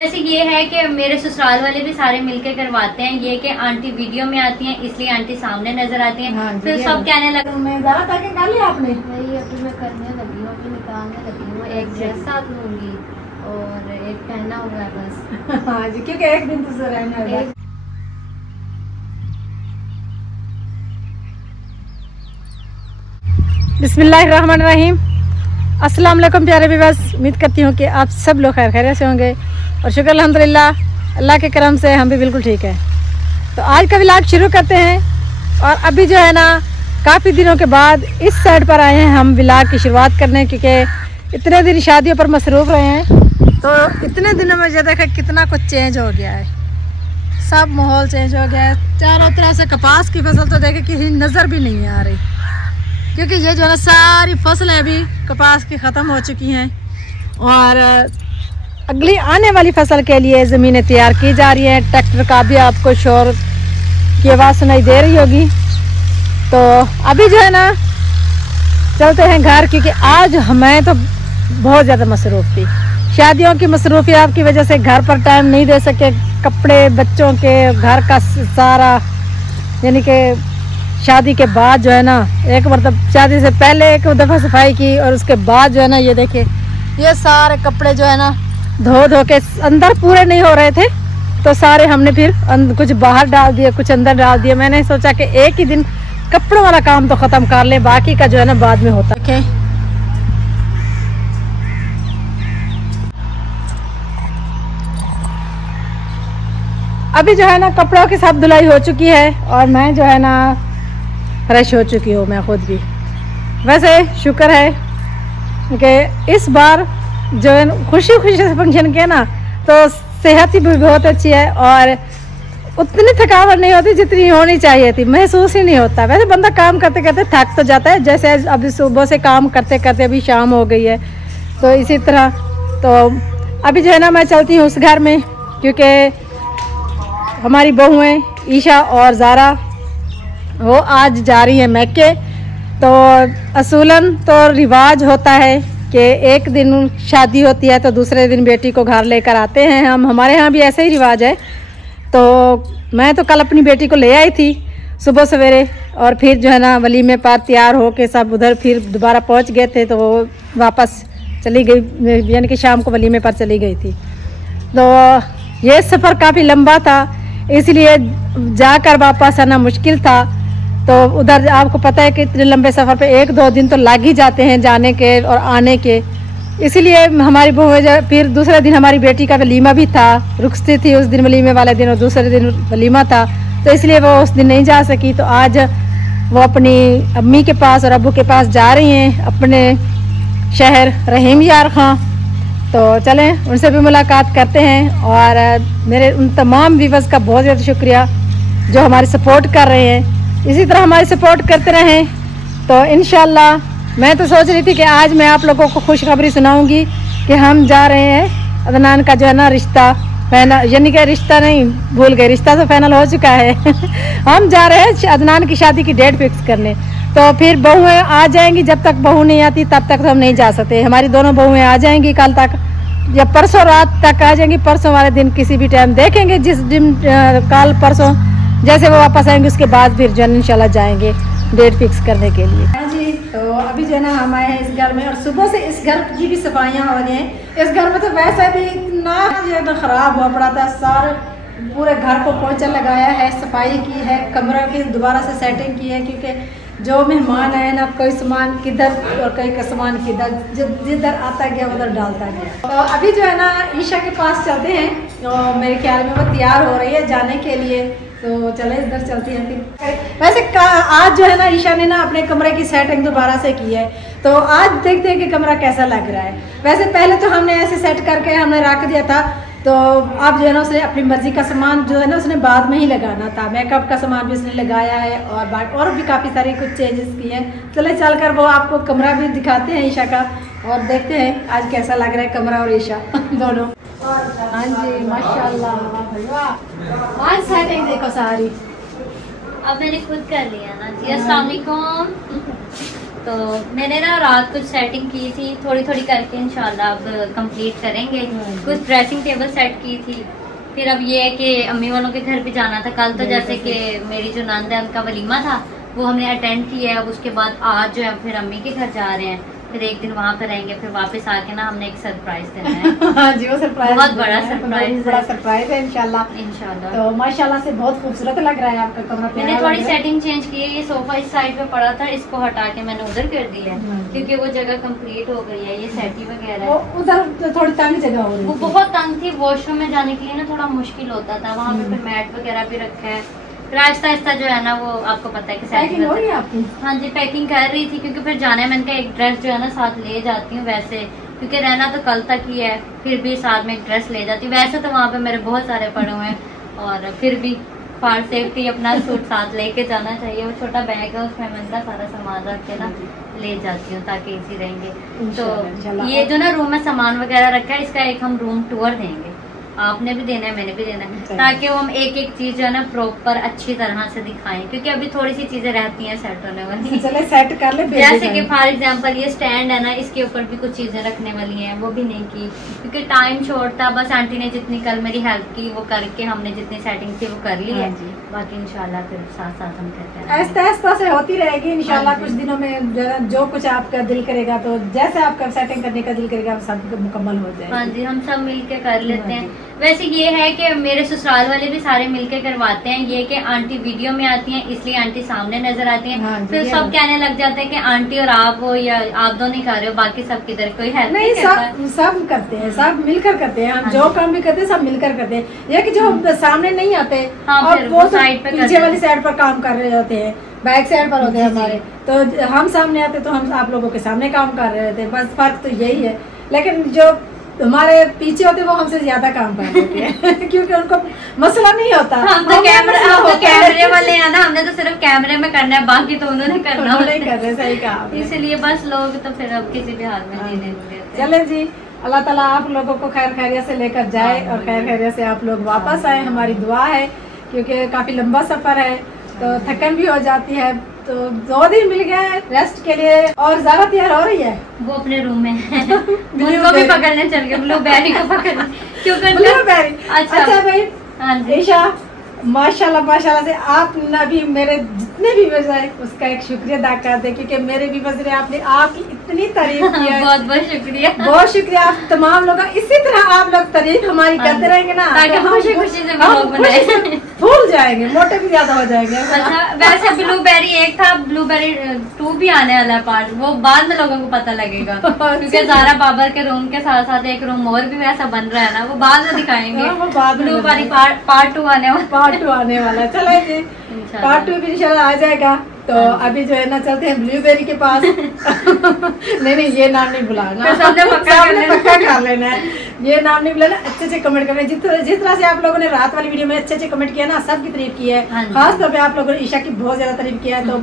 वैसे ये है कि मेरे ससुराल वाले भी सारे मिलके करवाते हैं। ये कि आंटी वीडियो में आती हैं इसलिए आंटी सामने नजर आती हैं। हाँ, फिर सब कहने लगे मैं ज़्यादा ताकि कर लिया आपने। नहीं, अभी मैं करने लगी हूँ, अभी निकालने लगी हूँ। एक ड्रेस साथ लूंगी और एक पहना हुआ है बस। हाँ जी, क्योंकि एक दिन तो रहने वाला है। बिस्मिल्लाहिर्रहमानिर्रहीम। अस्सलाम वालेकुम प्यारे व्यूअर्स, उम्मीद करती हूँ कि आप सब लोग खैर खैरियत से होंगे और शुक्र अल्हम्दुलिल्लाह अल्लाह के करम से हम भी बिल्कुल ठीक है। तो आज का व्लॉग शुरू करते हैं। और अभी जो है ना काफ़ी दिनों के बाद इस साइड पर आए हैं हम व्लॉग की शुरुआत करने, क्योंकि इतने दिन शादियों पर मसरूफ़ रहे हैं। तो इतने दिनों में जो देखा कितना कुछ चेंज हो गया है, सब माहौल चेंज हो गया है। चारों तरफ से कपास की फसल तो देखे किसी नज़र भी नहीं आ रही, क्योंकि ये जो है ना सारी फसलें अभी कपास की ख़त्म हो चुकी हैं और अगली आने वाली फसल के लिए ज़मीनें तैयार की जा रही हैं। ट्रैक्टर का भी आपको शोर की आवाज़ सुनाई दे रही होगी। तो अभी जो है ना चलते हैं घर, क्योंकि आज मैं तो बहुत ज़्यादा मसरूफ़ थी। शादियों की मसरूफियात की वजह से घर पर टाइम नहीं दे सके। कपड़े, बच्चों के, घर का सारा, यानी कि शादी के बाद जो है ना एक मतलब शादी से पहले एक दफ़ा सफाई की और उसके बाद जो है ना ये देखिए ये सारे कपड़े जो है ना धो धो के अंदर पूरे नहीं हो रहे थे, तो सारे हमने फिर कुछ बाहर डाल दिए, कुछ अंदर डाल दिए। मैंने सोचा कि एक ही दिन कपड़ों वाला काम तो ख़त्म कर लें, बाकी का जो है ना बाद में होता है। अभी जो है ना कपड़ों की सब धुलाई हो चुकी है और मैं जो है ना फ्रेश हो चुकी हूँ मैं खुद भी। वैसे शुक्र है कि इस बार जो है खुशी खुशी से फंक्शन किया ना, तो सेहत ही भी बहुत अच्छी है और उतनी थकावट नहीं होती जितनी होनी चाहिए थी, महसूस ही नहीं होता। वैसे बंदा काम करते करते थक तो जाता है, जैसे अभी सुबह से काम करते करते अभी शाम हो गई है, तो इसी तरह। तो अभी जो है ना मैं चलती हूँ उस घर में, क्योंकि हमारी बहुएं ईशा और ज़ारा वो आज जा रही है मैके। तो असूलन तो रिवाज होता है कि एक दिन शादी होती है तो दूसरे दिन बेटी को घर लेकर आते हैं हम, हमारे यहाँ भी ऐसा ही रिवाज है। तो मैं तो कल अपनी बेटी को ले आई थी सुबह सवेरे और फिर जो है ना वलीमे पर तैयार हो के सब उधर फिर दोबारा पहुँच गए थे, तो वो वापस चली गई, यानी कि शाम को वलीमे पर चली गई थी। तो ये सफ़र काफ़ी लंबा था, इसलिए जाकर वापस आना मुश्किल था। तो उधर आपको पता है कि इतने लंबे सफ़र पे 1-2 दिन तो लग ही जाते हैं जाने के और आने के। इसीलिए हमारी बहू फिर दूसरे दिन हमारी बेटी का वलीमा भी था, रुखसती थी उस दिन वलीमे वाले दिन और दूसरे दिन वलीमा था, तो इसलिए वो उस दिन नहीं जा सकी। तो आज वो अपनी अम्मी के पास और अब्बू के पास जा रही हैं, अपने शहर रहीम यार खां। तो चलें उनसे भी मुलाकात करते हैं। और मेरे उन तमाम व्यूअर्स का बहुत ज़्यादा शुक्रिया जो हमारी सपोर्ट कर रहे हैं, इसी तरह हमारी सपोर्ट करते रहें। तो इंशाल्लाह मैं तो सोच रही थी कि आज मैं आप लोगों को खुशखबरी सुनाऊंगी कि हम जा रहे हैं अदनान का जो है ना रिश्ता फाइनल, यानी कि रिश्ता नहीं भूल गए, रिश्ता तो फाइनल हो चुका है हम जा रहे हैं अदनान की शादी की डेट फिक्स करने। तो फिर बहुएं आ जाएंगी, जब तक बहू नहीं आती तब तक तो हम नहीं जा सकते। हमारी दोनों बहुएं आ जाएंगी कल तक या परसों रात तक आ जाएंगी। परसों वाले दिन किसी भी टाइम देखेंगे, जिस दिन कल परसों जैसे वो वापस आएंगे उसके बाद फिर जो इंशाल्लाह जाएंगे डेट फिक्स करने के लिए। हाँ जी, तो अभी जो है ना हम आए हैं इस घर में और सुबह से इस घर की भी सफाइयाँ हो रही हैं। इस घर में तो वैसे भी इतना ख़राब हुआ पड़ा था, सारे पूरे घर को पोंछा लगाया है, सफाई की है, कमरा की दोबारा से सेटिंग की है, क्योंकि जो मेहमान आए ना कोई सामान किधर और कोई का सामान किधर, जिधर आता गया उधर डालता गया। तो अभी जो है ना ईशा के पास चलते हैं, तो मेरे ख्याल में वो तैयार हो रही है जाने के लिए, तो चले इधर चलती हैं फिर। वैसे आज जो है ना ईशा ने ना अपने कमरे की सेटिंग दोबारा से की है, तो आज देखते हैं कि कमरा कैसा लग रहा है। वैसे पहले तो हमने ऐसे सेट करके हमने रख दिया था, तो अब जो है ना उसने अपनी मर्जी का सामान जो है ना उसने बाद में ही लगाना था। मेकअप का सामान भी उसने लगाया है और भी काफ़ी सारे कुछ चेंजेस किए हैं। चले चलकर वो आपको कमरा भी दिखाते हैं ईशा का और देखते हैं आज कैसा लग रहा है कमरा और ईशा दोनों। हाँ जी माशाल्लाह, आज सेटिंग देखो सारी। अब मैंने खुद कर लिया ना जी। अस्सलाम वालेकुम। तो मैंने ना रात कुछ सेटिंग की थी, थोड़ी थोड़ी करके इंशाल्लाह अब कंप्लीट करेंगे। कुछ ड्रेसिंग टेबल सेट की थी, फिर अब ये है कि अम्मी वालों के घर भी जाना था कल। तो जैसे कि मेरी जो नंद है उनका वलीमा था वो हमने अटेंड किया है। अब उसके बाद आज जो है फिर अम्मी के घर जा रहे हैं, फिर एक दिन वहाँ पे रहेंगे, फिर वापस आके ना हमने एक सरप्राइज देना है। हाँ जी, वो सरप्राइज बहुत बड़ा सरप्राइज, बड़ा सरप्राइज है इंशाल्लाह। इंशाल्लाह। तो माशाल्लाह से बहुत खूबसूरत लग रहा है आपका कमरा। मैंने थोड़ी सेटिंग चेंज की है। ये सोफा इस साइड पे पड़ा था, इसको हटा के मैंने उधर कर दिया है क्योंकि वो जगह कंप्लीट हो गई है। ये सेटी वगैरह उधर थोड़ी तंग जगह हो रही है, वो बहुत तंग थी। वॉशरूम में जाने के लिए ना थोड़ा मुश्किल होता था। वहाँ पे फिर मैट वगैरह भी रखा है। फिर आहिस्ता आहिस्ता जो है ना वो आपको पता है कि पैकिंग हो रही है आपकी। हाँ जी, पैकिंग कर रही थी क्योंकि फिर जाना है। मैंने कहा एक ड्रेस जो है ना साथ ले जाती हूँ, वैसे क्योंकि रहना तो कल तक ही है, फिर भी साथ में एक ड्रेस ले जाती हूँ। वैसे तो वहाँ पे मेरे बहुत सारे पड़े हुए हैं और फिर भी फॉर सेफ्टी अपना सूट साथ लेके जाना चाहिए। वो छोटा बैग है, उसमें मैं इतना सारा सामान रख के ना ले जाती हूँ ताकि इजी रहेंगे। तो ये जो ना रूम में सामान वगैरह रखा है, इसका एक हम रूम टूर देंगे। आपने भी देना है, मैंने भी देना है, ताकि हम एक एक चीज जो है ना प्रॉपर अच्छी तरह से दिखाएं, क्योंकि अभी थोड़ी सी चीजें रहती हैं सेट होने वाली। चले सेट कर ले। जैसे कि फॉर एग्जांपल ये स्टैंड है ना, इसके ऊपर भी कुछ चीजें रखने वाली हैं, वो भी नहीं की क्योंकि टाइम शॉर्ट था। बस आंटी ने जितनी कल मेरी हेल्प की वो करके हमने जितनी सेटिंग थी वो कर ली है। बाकी इंशाल्लाह फिर साथ साथ हम करते हैं, आहिस्ता आहिस्ता से होती रहेगी इंशाल्लाह। कुछ दिनों में जो कुछ आपका दिल करेगा, तो जैसे आपका सेटिंग करने का दिल करेगा सब मुकम्मल हो जाएगा। हाँ जी, हम सब मिलके कर लेते हैं। वैसे ये है कि मेरे ससुराल वाले भी सारे मिलके करवाते हैं। ये कि आंटी वीडियो में आती हैं इसलिए आंटी सामने नजर आती हैं। हाँ, फिर सब कहने लग जाते हैं कि आंटी और आप हो या आप दो नहीं कर रहे हो, बाकी सब किधर कोई हेल्प नहीं करता। सब करते हैं, सब मिलकर करते हैं। हम जो काम भी करते हैं सब मिलकर करते हैं। ये कि जो सामने नहीं आते और वो साइड पे पीछे वाली साइड पर काम कर रहे होते हैं, बैक साइड पर होते हैं हमारे, तो हम सामने आते तो हम आप लोगों के सामने काम कर रहे होते हैं। बस फर्क तो यही है। लेकिन जो हमारे पीछे होते वो हमसे ज्यादा काम कर देते हैं क्योंकि उनको मसला नहीं होता। हम तो कैमरे वाले हैं ना, हमने तो सिर्फ कैमरे में करना है, बाकी तो उन्होंने करना नहीं कर रहे। सही कहा, इसलिए बस लोग तो फिर अब किसी भी हाल में नहीं देते। चले जी, अल्लाह ताला आप लोगों को खैर खैरियत से लेकर जाए और खैर खैरियत से आप लोग वापस आए। हमारी दुआ है क्योंकि काफी लंबा सफर है तो थकन भी हो जाती है। तो 2 दिन मिल गए रेस्ट के लिए और ज़्यादा तैयार हो रही है। वो अपने रूम में है उनको भी पकड़ने चल गए, ब्लूबेरी को पकड़ने क्योंकि ब्लूबेरी। अच्छा भाई, हाँ ईशा माशाल्लाह माशाल्लाह से आपने भी मेरे जितने भी व्यूअर्स है उसका एक शुक्रिया अदा करते, क्योंकि मेरे व्यूअर्स ने आपने आपकी इतनी तारीफ की है। बहुत बहुत शुक्रिया, बहुत शुक्रिया आप तमाम लोग। इसी तरह आप लोग तारीफ हमारी करते रहेंगे ना, ताकि खुशी खुशी से व्लॉग बनाए। भूल जाएंगे, मोटे भी ज्यादा हो जाएंगे। अच्छा, वैसे ब्लूबेरी एक था, ब्लूबेरी 2 भी आने वाला है पार्ट, वो बाद में लोगों को पता लगेगा क्योंकि ज़ारा बाबर के रूम के साथ साथ एक रूम और भी वैसा बन रहा है ना, वो बाद में दिखाएंगे। ब्लूबेरी पार्ट 2 आने वाला, पार्ट 2 आने वाला है। चलो जी, पार्ट 2 भी इंशाल्लाह आ जाएगा। तो अभी जो है ना चलते हैं ब्लूबेरी के पास। नहीं ये नाम नहीं बुलाना, सबने पक्का कर लेना है। ये नाम नहीं बुलाना। अच्छे अच्छे कमेंट करना। जिस तरह से आप लोगों ने रात वाली वीडियो में अच्छे अच्छे कमेंट किया ना, सबकी तारीफ की है। खास तौर पे आप लोगों ने ईशा की बहुत ज्यादा तारीफ किया है, तो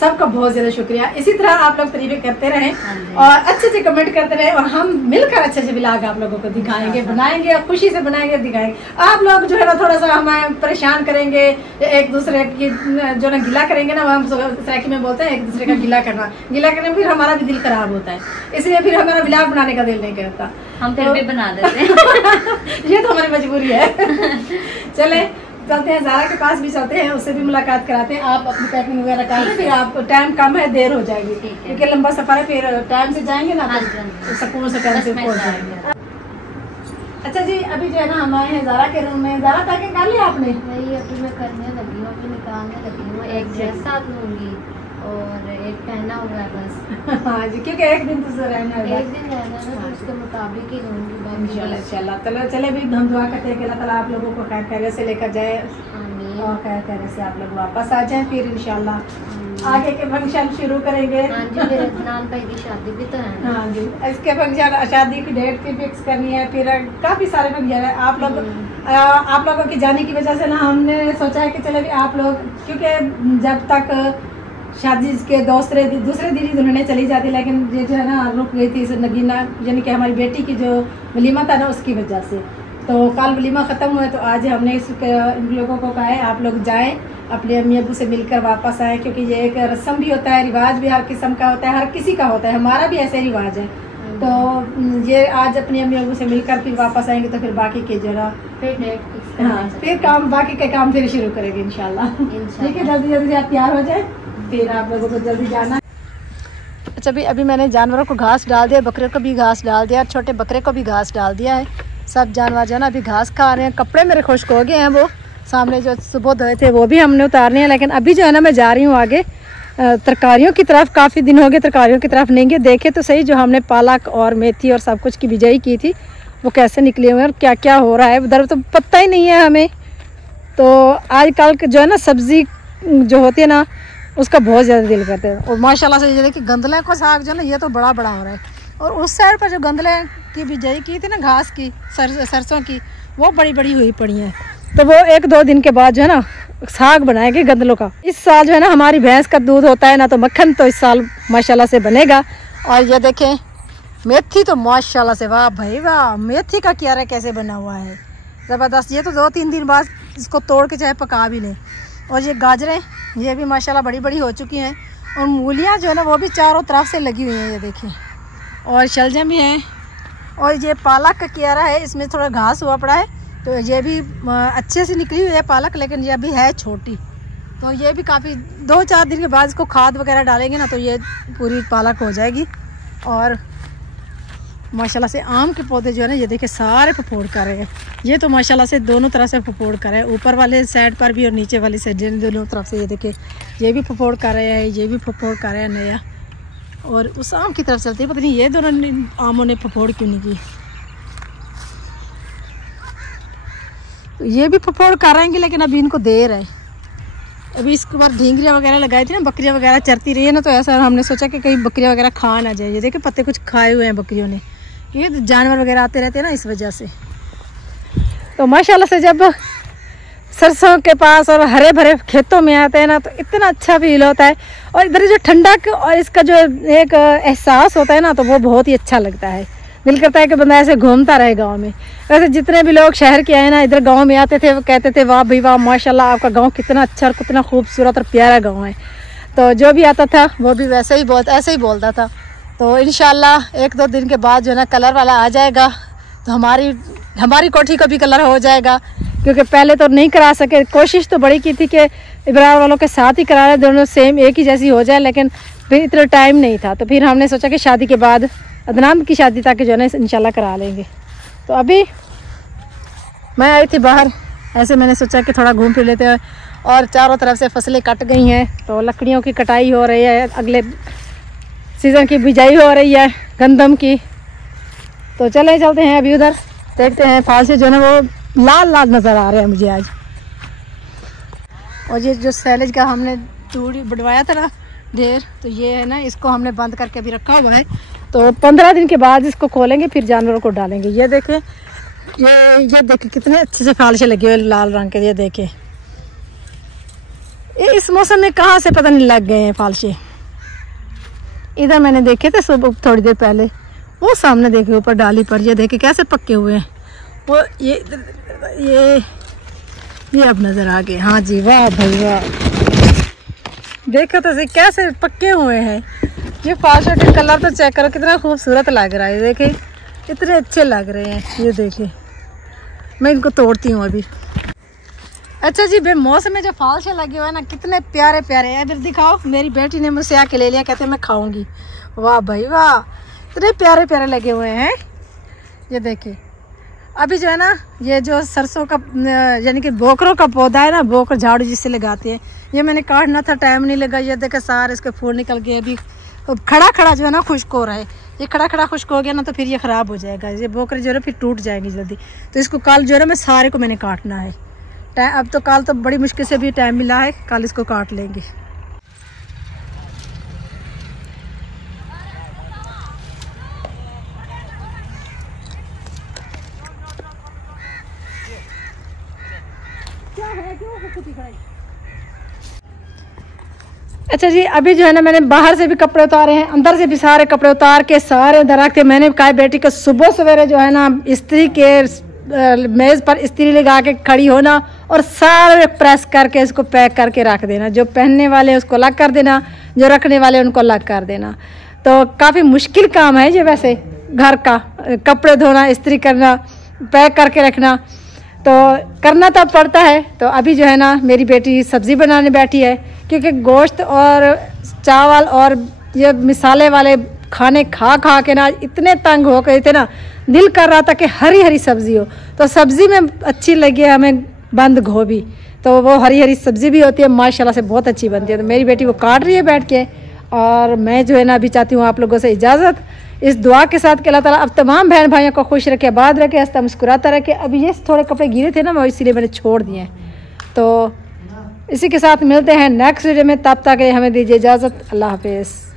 सबका बहुत ज्यादा शुक्रिया। इसी तरह आप लोग तारीफें करते रहें और अच्छे अच्छे कमेंट करते रहे और हम मिलकर अच्छे अच्छे व्लॉग आप लोगों को दिखाएंगे, बनाएंगे और खुशी से बनाएंगे, दिखाएंगे। आप लोग जो है ना थोड़ा सा हमें परेशान करेंगे, एक दूसरे की जो ना गिला करेंगे ना, हम सराकी में बोलते हैं एक दूसरे का गिला करना। गिला करने में फिर हमारा भी दिल खराब होता है, इसलिए फिर हमारा व्लॉग बनाने का दिल नहीं करता। हम फिर भी बना देते हैं। ये तो हमारी मजबूरी है। चले चलते हैं, ज़ारा के पास भी चलते हैं, उससे भी मुलाकात कराते हैं। आप अपनी पैकिंग वगैरह कर लें, फिर आप टाइम कम है, देर हो जाएगी क्योंकि लंबा सफर है। फिर टाइम से जाएंगे ना तो सुकून से टाइम से पहुंच जाएंगे। अच्छा जी, अभी जो है ना हम आए हैं ज़ारा के रूम में। ज़ारा पैकिंग कर लिया आपने? नहीं, अभी मैं करने लगी हूँ, अभी निकालने लगी हूँ। एक ड्रेस साथ लूँगी और एक पहना हुआ है बस। हाँ जी, क्योंकि एक दिन तो रहना है, एक दिन रहना है तो उसके मुताबिक ही लूँगी इंशाल्लाह। चले भी हम दुआ करते हैं कि अल्लाह ताला आप लोगों को खैर खैरियत से लेकर जाए और खैर खैरियत से आप लोग वापस आ जाएं। फिर इंशाल्लाह आगे के फंक्शन शुरू करेंगे। हाँ जी, मेरे नान भाई की शादी भी तो है। हाँ जी, इसके फंक्शन, शादी की डेट भी फिक्स करनी है, फिर काफ़ी सारे फंक्शन है। आप लोगों की जाने की वजह से ना हमने सोचा है कि चले भी आप लोग, क्योंकि जब तक शादी के दूसरे दिन उन्होंने चली जाती, लेकिन ये जो है ना रुक गई थी नगीना, यानी कि हमारी बेटी की जो वलीमा था ना उसकी वजह से। तो कल वलीमा ख़त्म हुआ तो आज हमने इन लोगों को कहा है आप लोग जाएं अपने अम्मी अबू से मिलकर वापस आए, क्योंकि ये एक रस्म भी होता है, रिवाज भी हर किस्म का होता है, हर किसी का होता है, हमारा भी ऐसे रिवाज है। तो ये आज अपने अम्मी अबू से मिलकर फिर वापस आएंगे तो फिर बाकी के जो ना फिर काम बाकी के काम फिर शुरू करेंगे इंशाल्लाह। ठीक है, जल्दी जल्दी आप तैयार हो जाए, फिर आप लोगों को जल्दी जाना। अच्छा अभी मैंने जानवरों को घास डाल दिया, बकरे को भी घास डाल दिया, छोटे बकरे को भी घास डाल दिया है। सब जानवर जो है ना अभी घास खा रहे हैं। कपड़े मेरे खुश्क हो गए हैं, वो सामने जो सुबह धोए थे वो भी हमने उतारने हैं। लेकिन अभी जो है ना मैं जा रही हूँ आगे तरकारियों की तरफ। काफ़ी दिन हो गए तरकारियों की तरफ नहीं गए। देखे तो सही जो हमने पालक और मेथी और सब कुछ की बिजाई की थी वो कैसे निकले हुए हैं और क्या क्या हो रहा है उधर तो पता ही नहीं है हमें। तो आजकल जो है ना सब्ज़ी जो होती है ना उसका बहुत ज़्यादा दिल करते हैं। और माशाल्लाह से ये देखिए गंदले को साग जो है ना ये तो बड़ा बड़ा हो रहा है। और उस साइड पर जो गंदले की बिजाई की थी ना घास की सरसों की वो बड़ी बड़ी हुई पड़ी हैं। तो वो 1-2 दिन के बाद जो है ना साग बनाएंगे गंदलों का। इस साल जो है ना हमारी भैंस का दूध होता है ना तो मक्खन तो इस साल माशाल्लाह से बनेगा। और ये देखें मेथी तो माशाल्लाह से वाह भाई वाह, मेथी का क्यारा कैसे बना हुआ है ज़बरदस्त। ये तो 2-3 दिन बाद इसको तोड़ के चाहे पका भी लें। और ये गाजरें ये भी माशाल्लाह बड़ी बड़ी हो चुकी हैं। और मूलियाँ जो है ना वो भी चारों तरफ से लगी हुई हैं, ये देखें। और शलजम भी हैं। और ये पालक का क्यारा है, इसमें थोड़ा घास हुआ पड़ा है तो ये भी अच्छे से निकली हुई है पालक, लेकिन ये अभी है छोटी। तो ये भी काफ़ी 2-4 दिन के बाद इसको खाद वगैरह डालेंगे ना तो ये पूरी पालक हो जाएगी। और माशाल्लाह से आम के पौधे जो है ना ये देखिए सारे फफोड़ कर रहे हैं। ये तो माशाल्लाह से दोनों तरफ से फफोड़ कर रहे हैं, ऊपर वाले साइड पर भी और नीचे वाली साइड दोनों तरफ से। ये देखिए ये भी फफोड़ कर रहे हैं, ये भी फफोड़ कर रहे हैं नया। और उस आम की तरफ चलती है, पता नहीं ये दोनों आमों ने फफोड़ क्यों नहीं की। तो ये भी फफोड़ कर रहे हैं लेकिन अभी इनको देर है। अभी इसके बाद ढींगरियाँ वगैरह लगाई थी ना, बकरियाँ वगैरह चरती रही है ना तो ऐसा हमने सोचा कि कहीं बकरियाँ वगैरह खा ना जाए। ये देखिए पत्ते कुछ खाए हुए हैं बकरियों ने, ये तो जानवर वगैरह आते रहते हैं ना इस वजह से। तो माशाल्लाह से जब सरसों के पास और हरे भरे खेतों में आते हैं ना तो इतना अच्छा फील होता है। और इधर जो ठंडक और इसका जो एक एहसास होता है ना तो वो बहुत ही अच्छा लगता है। दिल करता है कि बंदा ऐसे घूमता रहे गांव में। वैसे जितने भी लोग शहर के आए ना इधर गांव में आते थे वो कहते थे वाह भाई वाह माशाल्लाह आपका गांव कितना अच्छा और कितना खूबसूरत और प्यारा गांव है। तो जो भी आता था वो भी वैसे ही ऐसे ही बोलता था। तो इंशाल्लाह 1-2 दिन के बाद जो है ना कलर वाला आ जाएगा तो हमारी कोठी का भी कलर हो जाएगा। क्योंकि पहले तो नहीं करा सके, कोशिश तो बड़ी की थी कि इब्रार वालों के साथ ही करा रहे दोनों सेम एक ही जैसी हो जाए, लेकिन फिर इतना टाइम नहीं था। तो फिर हमने सोचा कि शादी के बाद अदनान की शादी तक जो है ना इंशाल्लाह करा लेंगे। तो अभी मैं आई थी बाहर, ऐसे मैंने सोचा कि थोड़ा घूम फिर लेते हैं। और चारों तरफ से फसलें कट गई हैं तो लकड़ियों की कटाई हो रही है, अगले सीज़न की बिजाई हो रही है गंदम की। तो चलते हैं अभी उधर देखते हैं। फाल से जो है ना वो लाल लाल नज़र आ रहे हैं मुझे आज। और ये जो सैलेज का हमने तूड़ी बढ़वाया था ना ढेर, तो ये है ना इसको हमने बंद करके अभी रखा हुआ है। तो 15 दिन के बाद इसको खोलेंगे फिर जानवरों को डालेंगे। ये देखें ये देखें कितने अच्छे से फालशे लगे हुए लाल रंग के। ये देखें ये इस मौसम में कहाँ से पता नहीं लग गए हैं फालशे। इधर मैंने देखे थे सुबह थोड़ी देर पहले, वो सामने देखे ऊपर डाली पर। ये देखे कैसे पक्के हुए हैं वो। ये अब नज़र आ गए। हाँ जी वाह भाई वाह, देखो तो सही कैसे पक्के हुए हैं। ये फालशे के कलर तो चेक करो कितना खूबसूरत लग रहा है। देखे इतने अच्छे लग रहे हैं। ये देखे मैं इनको तोड़ती हूँ अभी। अच्छा जी बेमौसम में जो फालशे लगे हुए हैं ना कितने प्यारे प्यारे हैं। इधर दिखाओ, मेरी बेटी ने मुझसे आके ले लिया, कहते मैं खाऊंगी। वाह भाई वाह, इतने प्यारे प्यारे लगे हुए हैं। ये देखिए अभी जो है ना ये जो सरसों का यानी कि बोकरों का पौधा है ना, बोकर झाड़ू जिससे लगाते हैं, ये मैंने काटना था टाइम नहीं लगा। ये देखे सारे इसके फूल निकल गए। अभी खड़ा जो है ना खुश्क हो रहा है। ये खड़ा खुश्क हो गया ना तो फिर ये ख़राब हो जाएगा। ये बोकर जो है फिर टूट जाएंगी जल्दी। तो इसको कल जो है ना मैं सारे को मैंने काटना है। अब तो कल तो बड़ी मुश्किल से भी टाइम मिला है, कल इसको काट लेंगे। अच्छा जी अभी जो है ना मैंने बाहर से भी कपड़े उतारे हैं, अंदर से भी सारे कपड़े उतार के सारे दरख्त थे। मैंने कहा बेटी को सुबह सवेरे जो है ना इस्त्री के मेज़ पर इस्त्री लगा के खड़ी होना और सारे प्रेस करके इसको पैक करके रख देना। जो पहनने वाले उसको अलग कर देना, जो रखने वाले उनको अलग कर देना। तो काफ़ी मुश्किल काम है ये वैसे, घर का कपड़े धोना, इस्त्री करना, पैक करके रखना, तो करना तो पड़ता है। तो अभी जो है ना मेरी बेटी सब्ज़ी बनाने बैठी है, क्योंकि गोश्त और चावल और ये मिसाले वाले खाने खा खा के ना इतने तंग हो गए थे ना, दिल कर रहा था कि हरी हरी सब्ज़ी हो। तो सब्ज़ी में अच्छी लगी है हमें बंद गोभी, तो वो हरी हरी सब्ज़ी भी होती है, माशाल्लाह से बहुत अच्छी बनती है। तो मेरी बेटी वो काट रही है बैठ के, और मैं जो है ना अभी चाहती हूँ आप लोगों से इजाज़त, इस दुआ के साथ कि अल्लाह ताला अब तमाम बहन भाइयों को खुश रखे, आबाद रखे, हंसता मुस्कुराता रखे। अभी ये थोड़े कपड़े गिरे थे ना, वो इसीलिए मैंने छोड़ दिए हैं। तो इसी के साथ मिलते हैं नेक्स्ट वीडियो में, तब तक हमें दीजिए इजाज़त। अल्लाह हाफिज़।